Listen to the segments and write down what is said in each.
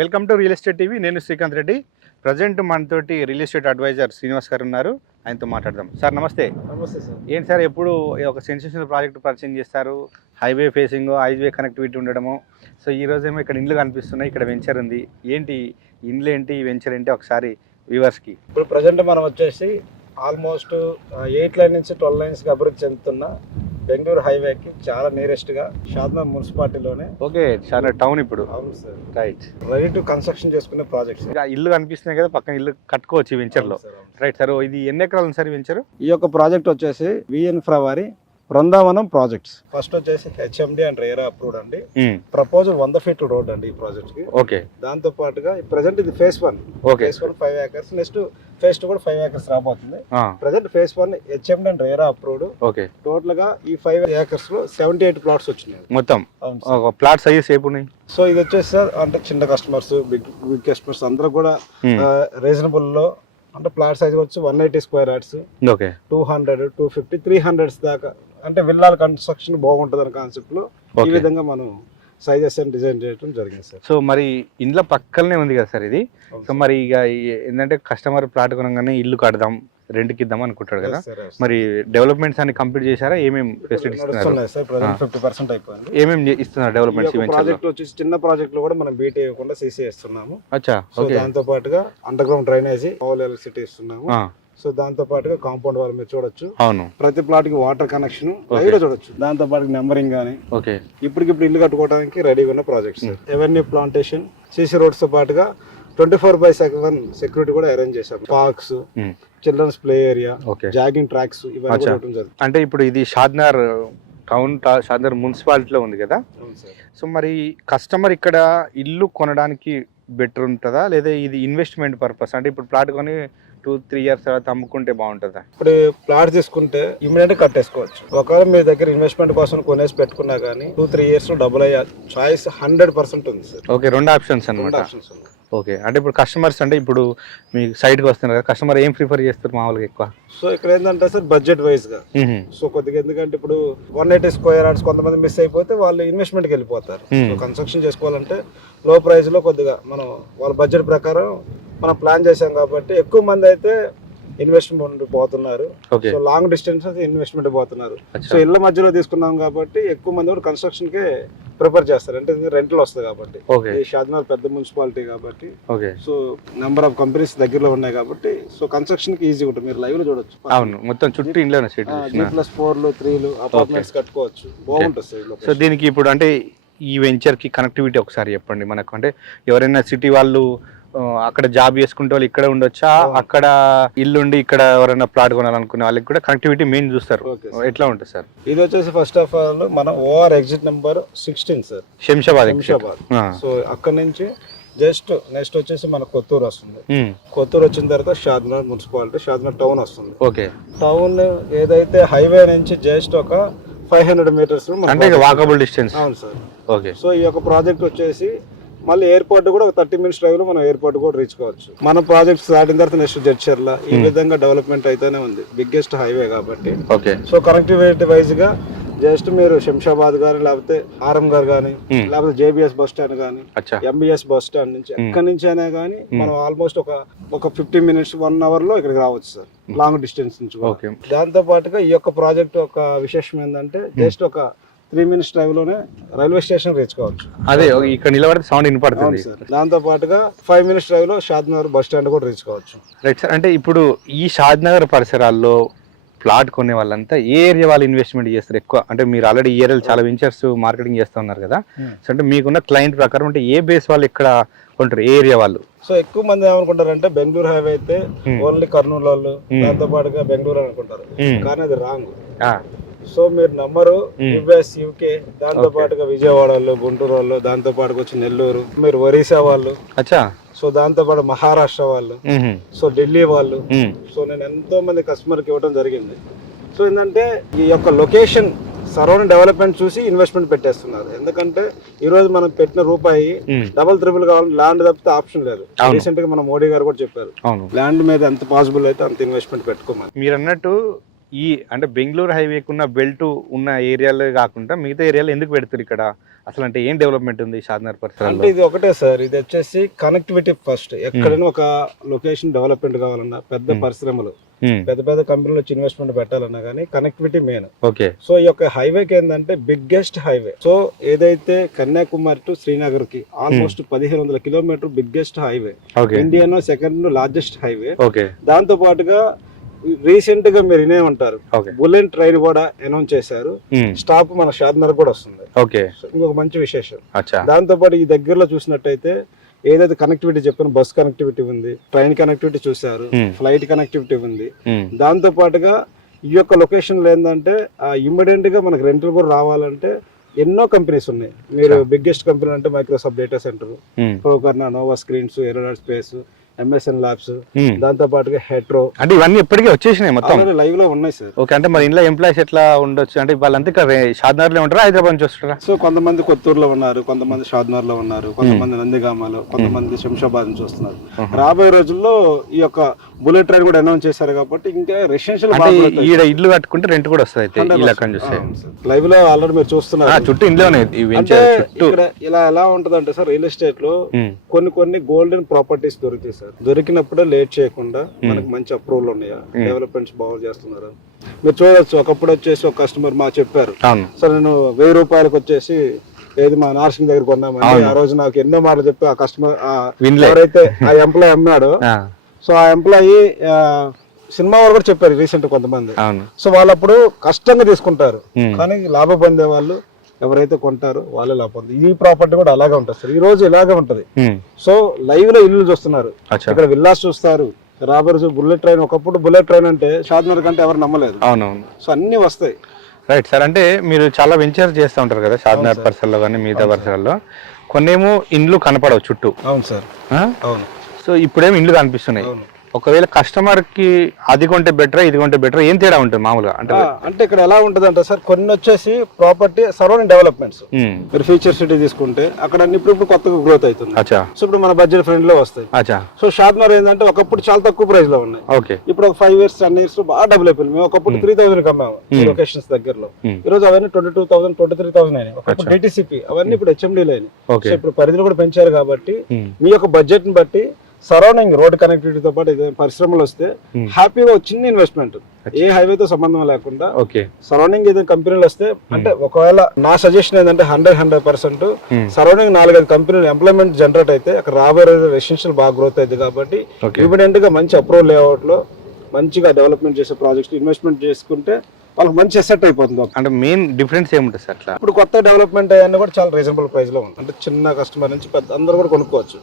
Welcome to real estate TV. నేను Srikanth Reddy. Present మనతోటి real estate advisor Srinivas గారు ఉన్నారు. ఆయనతో మాట్లాడదాం. సార్ నమస్తే. నమస్తే సార్. ఏంటి సార్ ఎప్పుడు ఒక సెన్సేషనల్ ప్రాజెక్ట్ పరిచయం చేస్తారు, హైవే ఫేసింగ్, హైవే కనెక్టివిటీ ఉండడము. సో ఈ రోజేమో ఇక్కడ ఇండ్లు కనిపిస్తున్నాయి, ఇక్కడ వెంచర్ ఉంది. ఏంటి ఇండ్లు ఏంటి, వెంచర్ ఏంటి, ఒకసారి వ్యూవర్స్కి. ఇప్పుడు ప్రజెంట్ మనం వచ్చేసి ఆల్మోస్ట్ 8 లైన్ నుంచి 12 లైన్స్కి అభివృద్ధి చెందుతున్న బెంగళూరు హైవేకి చాలా నియరెస్ట్గా షాద్నగర్ మున్సిపాలిటీలోనే. ఓకే, చాలా టౌన్ ఇప్పుడు. అవును sir, right. Ready to construction చేసుకునే ప్రాజెక్ట్స్. ఇంకా ఇల్లు కనిపిస్తున్నాయి కదా, పక్కన ఇల్లు కట్టుకోవచ్చు ఈ వెంచర్లో. Right sir. ఇది ఎన్ని ఎకరాలు ఉంది సార్ ఈ వెంచర్? ఈ యొక్క ప్రాజెక్ట్ వచ్చేసి విఎన్ఫ్రా వారి బృందావనం ప్రాజెక్ట్స్. ఫస్ట్ వచ్చేసి హెచ్ఎండి అండ్ రేరా అప్రూవ్డ్ అండి. ప్రపోజల్ 100 ఫీట్ రోడ్ అండి ఈ ప్రాజెక్ట్ కి. ఓకే. దాంతో పాటుగా ప్రెసెంట్ ఇది phase 1. Phase 1 5 acres. Next phase 2 కూడా 5 acres రాబోతుంది. Present phase 1 HMD and RERA approved. Okay. Total గా ఈ 5 acres లో 78 ప్లాట్స్ వచ్చినాయి మొత్తం. ప్లాట్ సైజ్ ఏపు ఉన్నాయి? సో ఇది వచ్చేసి సార్ అంటే చిన్న కస్టమర్స్, బిగ్ కస్టమర్స్ అందరూ కూడా రీజనబుల్ లో, అంటే ప్లాట్ సైజ్ వచ్చి 180 స్క్వేర్ యార్డ్స్, 200, 250, 300 దాకా, అంటే విల్లాల కన్స్ట్రక్షన్ బాగుంటుంది అనే కాన్సెప్ట్ లో ఈ విధంగా మనం సైజెస్ అండ్ డిజైన్ చేయడం జరిగింది సార్. సో మరి ఇంట్లో పక్కనే ఉంది కదా సార్ ఇది. సో మరి ఇక ఏంటంటే కస్టమర్ ప్లాట్ కొనగానే ఇల్లు కడదాం, రెంట్కి ఇద్దాం అనుకుంటాడు కదా. మరి డెవలప్మెంట్స్ అన్ని కంప్లీట్ చేశారా? ఏమేమి ఫెసిలిటీస్ ఇస్తున్నారు? 50% అయిపోయింది. ఏమేమి ఇస్తున్నారు డెవలప్మెంట్స్? ప్రాజెక్ట్ వచ్చేసి చిన్న ప్రాజెక్ట్ లో కూడా మనం బీటీ ఇవ్వకుండా సీసీ ఇస్తున్నాము. అచ్చా. దాంతో పాటుగా under ground drainage, all electricity ఇస్తున్నాము. సో దాంతో పాటుగా కాంపౌండ్ వాల్ మీరు చూడొచ్చు. అవును. ప్రతి ప్లాట్ కి వాటర్ కనెక్షన్ లైవ్ చూడొచ్చు. దాంతో పాటు నెంబరింగ్ గానీ. ఓకే. ఇప్పటికిప్పుడు ఇల్లు కట్టుకోవడానికి రెడీగా ఉన్న projects. Avenue plantation, CC roads తో పాటుగా 24/7 సెక్యూరిటీ కూడా అరేంజ్ చేశారు. Parks, children's play area, jogging tracks ఇవన్నీ జరుగుతుంది. అంటే ఇప్పుడు ఇది షాద్నగర్ టౌన్, షాద్నగర్ మున్సిపాలిటీలో ఉంది కదా. సో మరి కస్టమర్ ఇక్కడ ఇల్లు కొనడానికి బెటర్ ఉంటుందా, లేదా ఇది ఇన్వెస్ట్మెంట్ పర్పస్? అంటే ఇప్పుడు ప్లాట్ కొని 2-3 years తర్వాత అమ్ముకుంటే బాగుంటుందా? ఇప్పుడు ప్లాట్ తీసుకుంటే ఇమీడియట్ కట్టేసుకోవచ్చు. ఒకవేళ మీ దగ్గర ఇన్వెస్ట్మెంట్ కోసం కొనేసి పెట్టుకున్నా కానీ 2-3 years లో డబుల్ అయ్యే చాయిస్ 100% ఉంది సార్. ఓకే, 2 ఆప్షన్స్ అన్నమాట. ఓకే. అంటే ఇప్పుడు కస్టమర్స్, అంటే ఇప్పుడు మీ సైట్కి వస్తున్నారు కదా, కస్టమర్ ఏం ప్రిఫర్ చేస్తారు మామూలుగా ఎక్కువ? సో ఇక్కడ ఏంటంటే సార్ బడ్జెట్ వైజ్ గా. సో కొద్దిగా ఎందుకంటే ఇప్పుడు 180 స్క్వేర్ యార్డ్స్ కొంతమంది మిస్ అయిపోతే వాళ్ళు ఇన్వెస్ట్మెంట్ కి వెళ్ళిపోతారు. సో కన్స్ట్రక్షన్ చేసుకోవాలంటే లో ప్రైస్ లో కొద్దిగా మనం వాళ్ళ బడ్జెట్ ప్రకారం మనం ప్లాన్ చేసాం కాబట్టి ఎక్కువ మంది అయితే ఇన్వెస్ట్మెంట్ పోతున్నారు. సో లాంగ్ డిస్టెన్స్ ఇన్వెస్ట్మెంట్ పోతున్నారు. సో ఇళ్ల మధ్యలో తీసుకున్నాం కాబట్టి ఎక్కువ మంది కూడా కన్స్ట్రక్షన్ కే ప్రిఫర్ చేస్తారు. అంటే రెంట్లు వస్తుంది కాబట్టి. ఈ షాద్నగర్ పెద్ద మున్సిపాలిటీ కాబట్టి, సో నెంబర్ ఆఫ్ కంపెనీస్ దగ్గరలో ఉన్నాయి కాబట్టి సో కన్స్ట్రక్షన్ కి ఈజీ ఉంటుంది. మీరు లైవ్ లో చూడొచ్చు. అవును, మొత్తం చుట్టూ ఇండ్లు G+4 3 అపార్ట్మెంట్స్ కట్టుకోవచ్చు. బాగుంటుంది. సో దీనికి ఇప్పుడు అంటే ఈ వెంచర్ కి కనెక్టివిటీ ఒకసారి చెప్పండి మనకు. అంటే ఎవరైనా సిటీ వాళ్ళు అక్కడ జాబ్ చేసుకుంటే వాళ్ళు ఇక్కడ ఉండొచ్చా, అక్కడ ఇల్లుండి ఇక్కడ ఎవరైనా ప్లాట్ కొనాలనుకునే వాళ్ళకి కూడా కనెక్టివిటీ మెయిన్ చూస్తారు? ఎట్లా ఉంటుంది సార్? ఇది వచ్చేసి ఫస్ట్ ఆఫ్ ఆల్ మన OR exit number 16 sir, Shamshabad. So అక్కడ నుంచి జస్ట్ నెక్స్ట్ వచ్చేసి మన కొత్తూరు వస్తుంది. కొత్తూరు వచ్చిన తర్వాత షాద్నగర్ మున్సిపాలిటీ, షాద్నగర్ టౌన్ వస్తుంది. ఓకే. టౌన్ ఏదైతే హైవే నుంచి జస్ట్ ఒక 500 meters అంటే వాకబుల్ డిస్టెన్స్. అవును సార్. ఓకే. సో ఈ యొక్క ప్రాజెక్ట్ వచ్చేసి మళ్ళీ ఎయిర్పోర్ట్ కూడా ఒక 30 minutes డ్రైవ్ లో మనం ఎయిర్పోర్ట్ కూడా రీచ్ కావచ్చు. మన ప్రాజెక్ట్ దాటిన తర్వాత నెక్స్ట్ జడ్చర్ల, ఈ విధంగా డెవలప్మెంట్ అయితేనే ఉంది. బిగ్గెస్ట్ హైవే కాబట్టి. ఓకే. సో కనెక్టివిటీ వైజ్ గా జస్ట్ మీరు శంషాబాద్ గానీ, లేకపోతే ఆర్ఎం గారు కానీ, లేకపోతే జేబీఎస్ బస్ స్టాండ్ కానీ, ఎంబీఎస్ బస్ స్టాండ్ నుంచి ఎక్కడి నుంచి అయినా కానీ మనం ఆల్మోస్ట్ ఒక 15 minutes 1 hour లో ఇక్కడికి రావచ్చు సార్, లాంగ్ డిస్టెన్స్ నుంచి. దాంతో పాటుగా ఈ యొక్క ప్రాజెక్ట్ ఒక విశేషం ఏంటంటే జస్ట్ ఒక 3 minutes డ్రైవ్ లోనే రైల్వే స్టేషన్ రీచ్ కావచ్చు. అదే ఇక్కడ నిలబడితే సౌండ్ వినపడుతుంది. దాంతో పాటుగా 5 minutes డ్రైవ్ లో షాద్నగర్ బస్ స్టాండ్ కూడా రీచ్ కావచ్చు. Right sir. అంటే ఇప్పుడు ఈ షాద్నగర్ పరిసరాల్లో ప్లాట్ కొనే వాళ్ళంతా ఏ ఏరియా వాళ్ళు ఇన్వెస్ట్మెంట్ చేస్తారు ఎక్కువ? అంటే మీరు ఆల్రెడీ ఈ ఏరియాలో చాలా వెంచర్స్ మార్కెటింగ్ చేస్తూ ఉన్నారు కదా. సో అంటే మీకున్న క్లయింట్ ప్రకారం అంటే ఏ బేస్ వాళ్ళు ఇక్కడ కొంటారు, ఏ ఏరియా వాళ్ళు? సో ఎక్కువ మంది ఏమనుకుంటారంటే బెంగళూరు హైవే అయితే ఓన్లీ కర్నూలు వాళ్ళు, దాంతో పాటుగా బెంగళూరు అనుకుంటారు. కానీ అది రాంగ్. సో మీరు నమ్మరు, యుఎస్, యూకే, దాంతో పాటుగా విజయవాడ వాళ్ళు, గుంటూరు వాళ్ళు, దాంతో పాటుగా వచ్చి నెల్లూరు, మీరు ఒరిస్సా వాళ్ళు, సో దాంతో పాటు మహారాష్ట్ర వాళ్ళు, సో ఢిల్లీ వాళ్ళు. సో నేను ఎంతో మంది కస్టమర్కి ఇవ్వడం జరిగింది. సో ఏంటంటే ఈ యొక్క లొకేషన్ సరౌండింగ్ డెవలప్మెంట్ చూసి ఇన్వెస్ట్మెంట్ పెట్టేస్తున్నారు. ఎందుకంటే ఈ రోజు మనం పెట్టిన రూపాయి డబుల్ ట్రిపుల్ కావాలి, ల్యాండ్ తప్పితే ఆప్షన్ లేదు. రీసెంట్ గా మన మోడీ గారు కూడా చెప్పారు, ల్యాండ్ మీద ఎంత పాసిబుల్ అయితే అంత ఇన్వెస్ట్మెంట్ పెట్టుకోమని. మీరు అన్నట్టు ఈ అంటే బెంగళూరు హైవేకి ఉన్న బెల్ట్ ఉన్న ఏరియాలో కాకుండా మిగతా ఏరియాలో ఎందుకు పెడతారు ఇక్కడ అసలు? అంటే ఏం డెవలప్మెంట్ ఉంది షాద్నగర్ అంటే పరిసరాల్లో? ఇది ఒకటే సార్, ఇది వచ్చేసి కనెక్టివిటీ ఫస్ట్. ఎక్కడైనా ఒక లొకేషన్ డెవలప్మెంట్ కావాలన్నా, పెద్ద పరిశ్రమలు, పెద్ద పెద్ద కంపెనీలు వచ్చి ఇన్వెస్ట్మెంట్ పెట్టాలన్నా కానీ కనెక్టివిటీ మెయిన్. ఓకే. సో ఈ యొక్క హైవేకి ఏంటంటే బిగ్గెస్ట్ హైవే. సో ఏదైతే కన్యాకుమారి టు శ్రీనగర్ కి ఆల్మోస్ట్ 1500 కిలోమీటర్ బిగ్గెస్ట్ హైవే. ఇండియాలో సెకండ్ లార్జెస్ట్ హైవే. ఓకే. దాంతో పాటుగా రీసెంట్ గా మీరు వినే ఉంటారు, బుల్లెట్ ట్రైన్ కూడా అనౌన్స్ చేశారు. స్టాప్ మన షాద్నగర్ కూడా వస్తుంది. ఓకే. ఇంకొక మంచి విశేషం. దాంతో పాటు ఈ దగ్గరలో చూసినట్టయితే ఏదైతే కనెక్టివిటీ చెప్పిన బస్ కనెక్టివిటీ ఉంది, ట్రైన్ కనెక్టివిటీ చూసారు, ఫ్లైట్ కనెక్టివిటీ ఉంది. దాంతో పాటుగా ఈ యొక్క లొకేషన్ లో ఏంటంటే ఇమ్మీడియట్ గా మనకు రెంటల్ కూడా రావాలంటే ఎన్నో కంపెనీస్ ఉన్నాయి. మీరు బిగ్గెస్ట్ కంపెనీ అంటే మైక్రోసాఫ్ట్ డేటా సెంటర్, ప్రోకర్నా, నోవా స్క్రీన్స్, ఏరోనాట్ స్పేస్, ఎంఎస్ఎన్ ల్యాబ్స్, దాంతో పాటుగా హెట్రో. అంటే ఇవన్నీ ఎప్పటికీ వచ్చేసినాయి మొత్తం లైవ్ లో ఉన్నాయి సార్. ఓకే. అంటే మరి ఇంట్లో ఎంప్లాయీస్ ఎట్లా ఉండొచ్చు? అంటే వాళ్ళంతా ఇక్కడ షాద్నగర్ లో ఉంటారా, హైదరాబాద్ నుంచి వస్తారా? సో కొంతమంది కొత్తూరులో ఉన్నారు, కొంతమంది షాద్నగర్ లో ఉన్నారు, కొంతమంది నందిగామలో, కొంతమంది శంషాబాద్ నుంచి వస్తున్నారు. రాబోయే రోజుల్లో ఈ యొక్క బుల్లెట్ ట్రైన్ కూడా అనౌన్స్ చేశారు కాబట్టి ఇంకా రెసిడెన్షియల్ ఈడ ఇల్లు కట్టుకుంటే రెంట్ కూడా వస్తుంది. అయితే ఈ లెక్కన చూస్తే లైవ్ లో ఆల్రెడీ మీరు చూస్తున్నారు, చుట్టూ ఇంట్లోనే. ఇక్కడ ఇలా ఎలా ఉంటది అంటే సార్, రియల్ ఎస్టేట్ లో కొన్ని గోల్డెన్ ప్రాపర్టీస్ దొరుకుతాయి సార్. దొరికినప్పుడే లేట్ చేయకుండా మనకి మంచి అప్రూవల్ ఉన్నాయా, డెవలప్మెంట్స్ బాగా చేస్తున్నారు. మీరు చూడొచ్చు, ఒకప్పుడు వచ్చేసి ఒక కస్టమర్ మాకు చెప్పారు, సార్ నేను 1000 రూపాయలకు వచ్చేసి ఏది మా నార్సింగ్ దగ్గర కొన్నామని. ఆ రోజు నాకు ఎన్నో మాటలు చెప్పి ఆ కస్టమర్ ఎవరైతే ఆ ఎంప్లాయ్ అమ్మాడో, సో ఆ ఎంప్లాయీ సినిమా వాళ్ళు కూడా చెప్పారు రీసెంట్ కొంతమంది. సో వాళ్ళు అప్పుడు కష్టంగా తీసుకుంటారు, కానీ లాభం పొందే వాళ్ళు ఎవరైతే కొంటారో వాళ్ళే లాభం పొంది. ఈ ప్రాపర్టీ కూడా అలాగే ఉంటుంది సార్, ఈ రోజు ఇలాగే ఉంటది. సో లైవ్ లో ఇల్లు చూస్తున్నారు, ఇక్కడ విల్లాస్ చూస్తారు. రాబోయే రోజు బుల్లెట్ ట్రైన్, ఒకప్పుడు బుల్లెట్ ట్రైన్ అంటే షాద్నగర్ కంటే ఎవరు నమ్మలేదు. అవునవును. సో అన్ని వస్తాయి. Right sir. అంటే మీరు చాలా వెంచర్ చేస్తూ ఉంటారు కదా షాద్నగర్ పరిసరాల్లో కానీ మిగతా పరిసరాల్లో. కొన్నేమో ఇండ్లు కనపడవు చుట్టూ. అవును సార్. అవును. సో ఇప్పుడేమో ఇండ్లు కనిపిస్తున్నాయి. ఒకవేళ కస్టమర్ కి అది కొంటే బెటర్, ఇది కొంటే బెటర్, ఏం తేడా ఉంటుంది మామూలుగా? అంటే ఇక్కడ ఎలా ఉంటుంది అంటే సార్, కొన్ని వచ్చేసి ప్రాపర్టీ సరౌండింగ్ డెవలప్మెంట్స్. మీరు ఫ్యూచర్ సిటీ తీసుకుంటే అక్కడ ఇప్పుడు కొత్తగా గ్రోత్ అవుతుంది. సో ఇప్పుడు మన బడ్జెట్ ఫ్రెండ్ లో వస్తాయి. సో షాద్నగర్ ఏంటంటే ఒకప్పుడు చాలా తక్కువ ప్రైస్ లో ఉన్నాయి, ఇప్పుడు ఒక 5 years 10 years బాగా డెవలప్ అయిపోయింది. మేము ఒకప్పుడు 3000 అమ్మాము లొకేషన్స్ దగ్గరలో, ఈ రోజు అవన్నీ 22,000 23,000 అయినాయి. ఒకప్పుడు డిటిసిపి అవన్నీ ఇప్పుడు హెచ్ఎండీలు అయినాయి. సో ఇప్పుడు పరిధిలో కూడా పెంచారు కాబట్టి మీ యొక్క బడ్జెట్ ని బట్టి సరౌండింగ్ రోడ్ కనెక్టివిటీతో పాటు పరిశ్రమలు వస్తే హ్యాపీగా చిన్న ఇన్వెస్ట్మెంట్, ఏ హైవేతో సంబంధం లేకుండా సరౌండింగ్ ఏదైనా కంపెనీలు వస్తే, అంటే ఒకవేళ నా సజెషన్ ఏంటంటే 100% సరౌండింగ్ 4-5 కంపెనీలు ఎంప్లాయ్మెంట్ జనరేట్ అయితే అక్కడ రాబోయే రెసిడెన్షియల్ బాగా గ్రోత్ అయింది. కాబట్టి ఇమీడియట్ గా మంచి అప్రూవల్ లేఅవుట్ లో మంచిగా డెవలప్మెంట్ చేసే ప్రాజెక్ట్స్ ఇన్వెస్ట్మెంట్ చేసుకుంటే వాళ్ళకి మంచి అసెట్ అయిపోతుంది. అంటే మెయిన్ డిఫరెన్స్ ఏముంటుంది సార్? అట్లా ఇప్పుడు కొత్త డెవలప్మెంట్ అయ్యాన్ని కూడా చాలా రీజనబుల్ ప్రైస్ లో ఉంది, అంటే చిన్న కస్టమర్ నుంచి పెద్ద అందరూ కూడా కొనుక్కోవచ్చు.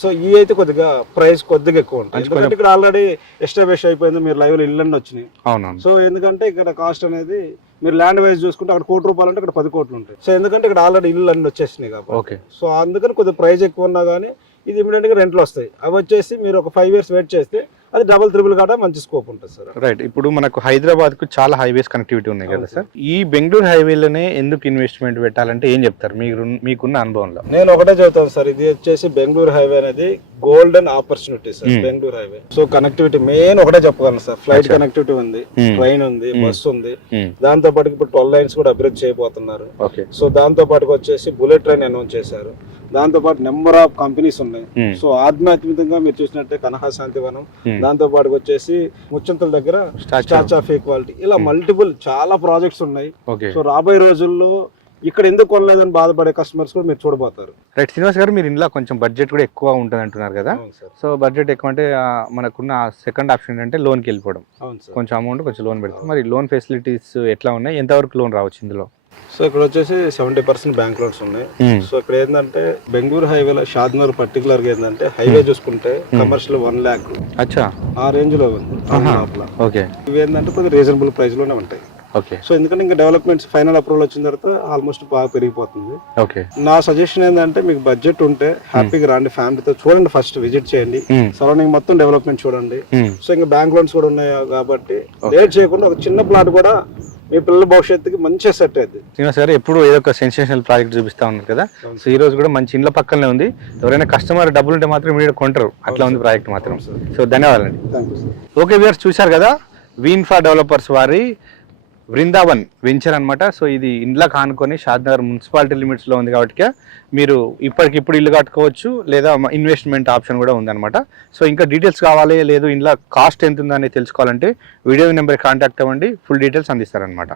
సో ఈ అయితే కొద్దిగా ప్రైస్ కొద్దిగా ఎక్కువ ఉంటుంది, ఎందుకంటే ఇక్కడ ఆల్రెడీ ఎస్టాబ్లిష్ అయిపోయింది. మీరు లైవ్ లో ఇల్లు వచ్చినాయి. సో ఎందుకంటే ఇక్కడ కాస్ట్ అనేది మీరు ల్యాండ్ వైజ్ చూసుకుంటే అక్కడ 1 కోటి రూపాయలు అంటే ఇక్కడ 10 కోట్లు ఉంటాయి. సో ఎందుకంటే ఇక్కడ ఆల్రెడీ ఇల్లు అన్ని వచ్చేసినాయి కాబట్టి, సో అందుకని కొద్దిగా ప్రైస్ ఎక్కువ ఉన్నా కానీ ఇది ఇమీడియట్ గా రెంట్లు వస్తాయి. అవి వచ్చేసి మీరు ఒక 5 years వెయిట్ చేస్తే అది డబుల్ ట్రిపుల్ కాట మంచి స్కోప్ ఉంటుంది సార్. రైట్. ఇప్పుడు మనకు హైదరాబాద్ కు చాలా హైవేస్ కనెక్టివిటీ ఉన్నాయి కదా సార్, ఈ బెంగళూరు హైవేలోనే ఎందుకు ఇన్వెస్ట్మెంట్ పెట్టాలంటే ఏం చెప్తారు మీకున్న అనుభవంలో? నేను ఒకటే చెబుతాను సార్, ఇది వచ్చేసి బెంగళూరు హైవే అనేది golden opportunity sir. Bengaluru highway so connectivity main ఒకటే చెప్పగలను సార్, ఫ్లైట్ కనెక్టివిటీ ఉంది, ట్రైన్ ఉంది, బస్ ఉంది. దాంతో పాటు ఇప్పుడు 12 lines కూడా అభివృద్ధి చేయబోతున్నారు. సో దాంతో పాటు వచ్చేసి బుల్లెట్ ట్రైన్ అనౌన్స్ చేశారు. దాంతో పాటు నెంబర్ ఆఫ్ కంపెనీస్ ఉన్నాయి. సో ఆధ్యాత్మికంగా మీరు చూసినట్టే కనహా శాంతివనం, దాంతో పాటు వచ్చేసి ముచ్చంతల దగ్గర స్టాచ్యూ ఆఫ్ ఈక్వాలిటీ, ఇలా మల్టిపుల్ చాలా ప్రాజెక్ట్స్ ఉన్నాయి. సో రాబోయే రోజుల్లో ఇక్కడ ఎందుకు కొనలేదని బాధపడే కస్టమర్స్ కూడా మీరు చూడబోతారు. రైట్. శ్రీనివాస్ గారు, మీరు ఇంట్లో కొంచెం బడ్జెట్ కూడా ఎక్కువ ఉంటుంది అంటున్నారు కదా. సో బడ్జెట్ ఎక్కువ అంటే మనకున్న సెకండ్ ఆప్షన్ ఏంటంటే లోన్కి వెళ్ళిపోవడం. కొంచెం అమౌంట్ కొంచెం లోన్ పెడతాం. మరి లోన్ ఫెసిలిటీస్ ఎట్లా ఉన్నాయి, ఎంతవరకు లోన్ రావచ్చు ఇందులో? సో ఇక్కడ వచ్చేసి 70% బ్యాంక్ లోన్స్ ఉన్నాయి. సో ఇక్కడ ఏంటంటే బెంగళూరు హైవేలో షాద్నగర్ పర్టికులర్ గా ఏంటంటే హైవే చూసుకుంటే కమర్షియల్ 1 lakh ఆ రేంజ్ లో ఉంది. ఇవి ఏంటంటే కొద్దిగా రీజనబుల్ ప్రైస్ లోనే ఉంటాయి. సో ఎందుకంటే ఇంకా డెవలప్మెంట్స్ ఫైనల్ అప్రూవల్ వచ్చిన తర్వాత ఆల్మోస్ట్ బాగా పెరిగిపోతుంది. నా సజెషన్ ఏంటంటే మీకు బడ్జెట్ ఉంటే హ్యాపీగా రండి, ఫ్యామిలీతో చూడండి, ఫస్ట్ విజిట్ చేయండి, సరౌండింగ్ మొత్తం డెవలప్మెంట్ చూడండి. సో ఇంకా బ్యాంక్ లోన్స్ కూడా ఉన్నాయి కాబట్టి లేట్ చేయకుండా ఒక చిన్న ప్లాట్ కూడా మీ పిల్లల భవిష్యత్తుకి మంచిగా సెట్ అయింది. శ్రీనివాస్ గారు, ఎప్పుడు ఏదో ఒక సెన్సేషనల్ ప్రాజెక్ట్ చూపిస్తా ఉన్నారు కదా. సో ఈ రోజు కూడా మంచి ఇండ్ల పక్కనే ఉంది. ఎవరైనా కస్టమర్ డబ్బులు ఉంటే మాత్రం మీరు కొంటారు, అట్లా ఉంది ప్రాజెక్ట్ మాత్రం. సో ధన్యవాదాలండి. ఓకే వ్యూయర్స్, చూశారు కదా వీన్ఫా డెవలపర్స్ వారి బృందావన్ వెంచర్ అనమాట. సో ఇది ఇండ్ల కానుకొని షాద్నగర్ మున్సిపాలిటీ లిమిట్స్లో ఉంది కాబట్టి మీరు ఇప్పటికిప్పుడు ఇల్లు కట్టుకోవచ్చు, లేదా ఇన్వెస్ట్మెంట్ ఆప్షన్ కూడా ఉందన్నమాట. సో ఇంకా డీటెయిల్స్ కావాలి, లేదు ఇంట్లో కాస్ట్ ఎంత ఉందని తెలుసుకోవాలంటే వీడియో నెంబర్ కాంటాక్ట్ అవ్వండి, ఫుల్ డీటెయిల్స్ అందిస్తారనమాట.